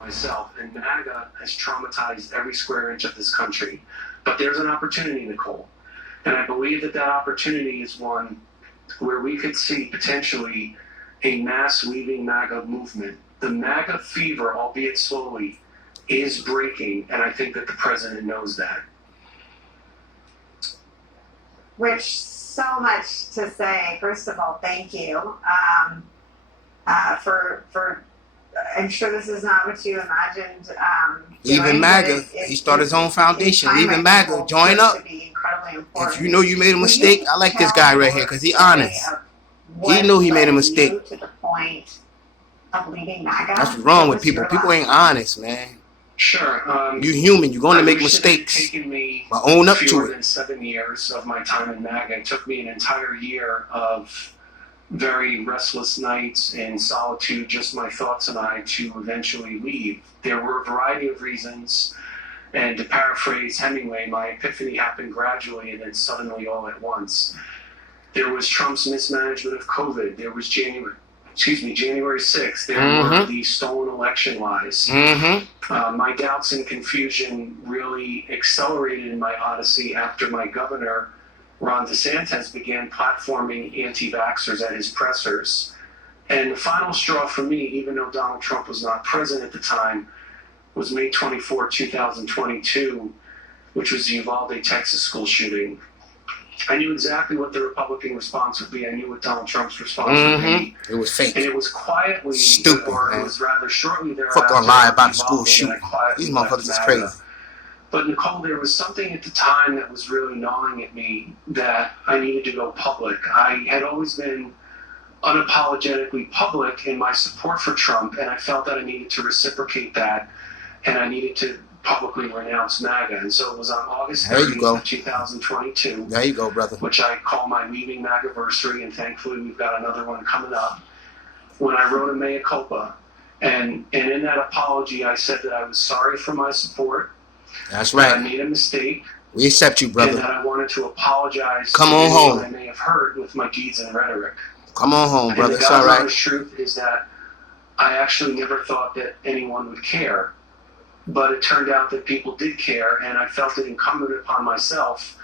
myself, and MAGA has traumatized every square inch of this country. But there's an opportunity, Nicole, and I believe that that opportunity is one where we could see potentially a mass leaving MAGA movement. The MAGA fever, albeit slowly, is breaking, and I think that the president knows that. Rich, so much to say. First of all, thank you for. I'm sure this is not what you imagined. Leaving MAGA, he started his own foundation. Leaving MAGA, join up. If you know you made a mistake, I like this guy right here because he honest. He knew he made a mistake. To the point of leaving MAGA. That's what's wrong with people. People ain't honest, man. Sure. You human. You're going to make mistakes. It taken me but own up to fewer it. than 7 years of my time in MAGA. It took me an entire year of very restless nights and solitude, just my thoughts and I, to eventually leave. There were a variety of reasons, and to paraphrase Hemingway, my epiphany happened gradually and then suddenly all at once. There was Trump's mismanagement of COVID. There was January 6th. There were the stolen election lies. My doubts and confusion really accelerated in my odyssey after my governor, Ron DeSantis, began platforming anti-vaxxers at his pressers. And the final straw for me, even though Donald Trump was not president at the time, was May 24, 2022, which was the Uvalde, Texas school shooting. I knew exactly what the Republican response would be. I knew what Donald Trump's response would be. It was fake. And it was quietly, stupid, or man. it was rather shortly thereafter. Fuck gonna lie about the school shooting. These motherfuckers is crazy. But Nicole, there was something at the time that was really gnawing at me that I needed to go public. I had always been unapologetically public in my support for Trump, and I felt that I needed to reciprocate that, and I needed to publicly renounce MAGA. And so it was on August 30th, 2022. There you go, brother. Which I call my leaving MAGAversary, and thankfully we've got another one coming up, when I wrote a mea culpa. And in that apology, I said that I was sorry for my support. That's right. I made a mistake. We accept you, brother. And that I wanted to apologize Come to on anyone home. I may have hurt with my deeds and rhetoric. Come on home, brother. And It's all right. The truth is that I actually never thought that anyone would care. But it turned out that people did care, and I felt it incumbent upon myself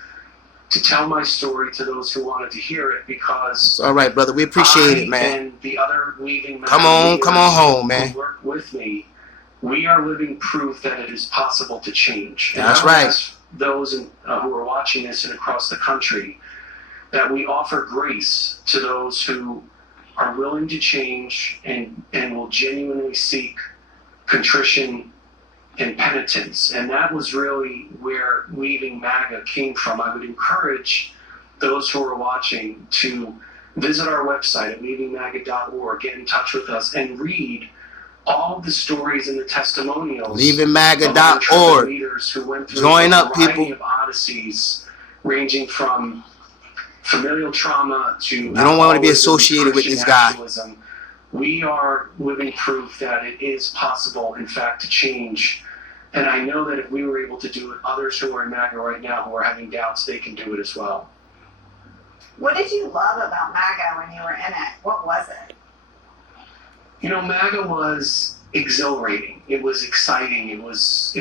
to tell my story to those who wanted to hear it, because it's all right, brother. We appreciate it, man. And the other leaving come on home, man. Who worked with me, we are living proof that it is possible to change. And that's right. Those who are watching this and across the country, that we offer grace to those who are willing to change and will genuinely seek contrition and penitence. And that was really where leaving MAGA came from. I would encourage those who are watching to visit our website at leavingmaga.org, get in touch with us, and read all of the stories and the testimonials. Leavingmaga.org. Leaders who went through Join a up, variety people. Of odysseys, ranging from familial trauma to you don't want to be associated with this guy. Nationalism. We are living proof that it is possible, in fact, to change. And I know that if we were able to do it, others who are in MAGA right now who are having doubts, they can do it as well. What did you love about MAGA when you were in it? What was it? You know, MAGA was exhilarating. It was exciting. It was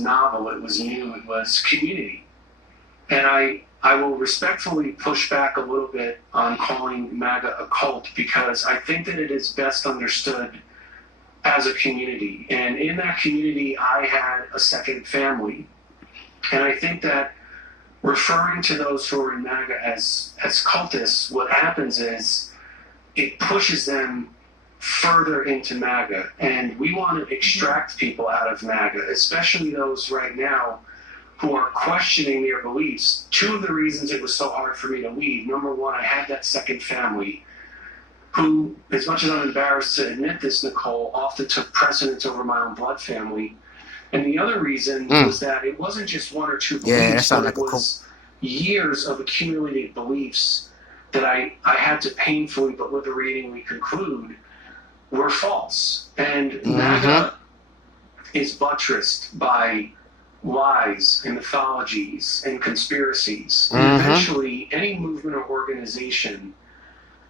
novel. It was new. It was community. And I will respectfully push back a little bit on calling MAGA a cult, because I think that it is best understood as a community. And in that community, I had a second family. And I think that referring to those who are in MAGA as cultists, what happens is it pushes them further into MAGA. And we want to extract people out of MAGA, especially those right now who are questioning their beliefs. Two of the reasons it was so hard for me to leave: number one, I had that second family who, as much as I'm embarrassed to admit this, Nicole, often took precedence over my own blood family. And the other reason was that it wasn't just one or two beliefs, but it was years of accumulated beliefs that I had to painfully but liberatingly conclude were false. And MAGA is buttressed by lies and mythologies and conspiracies. And eventually, any movement or organization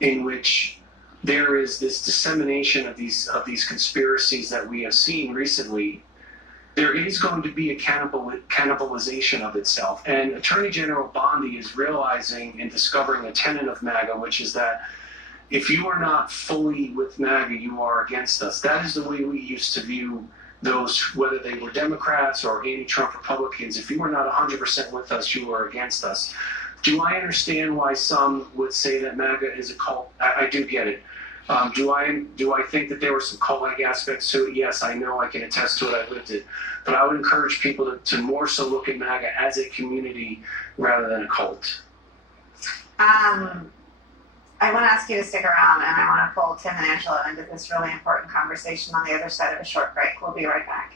in which there is this dissemination of these conspiracies that we have seen recently, there is going to be a cannibalization of itself. And Attorney General Bondi is realizing and discovering a tenet of MAGA, which is that if you are not fully with MAGA, you are against us. That is the way we used to view those, whether they were Democrats or anti-Trump Republicans. If you were not 100% with us, you were against us. Do I understand why some would say that MAGA is a cult? I do get it. Do I think that there were some cult-like aspects to it? Yes, I know. I can attest to it. I lived it. But I would encourage people to more so look at MAGA as a community rather than a cult. I want to ask you to stick around, and I want to pull Tim and Angela into this really important conversation on the other side of a short break. We'll be right back.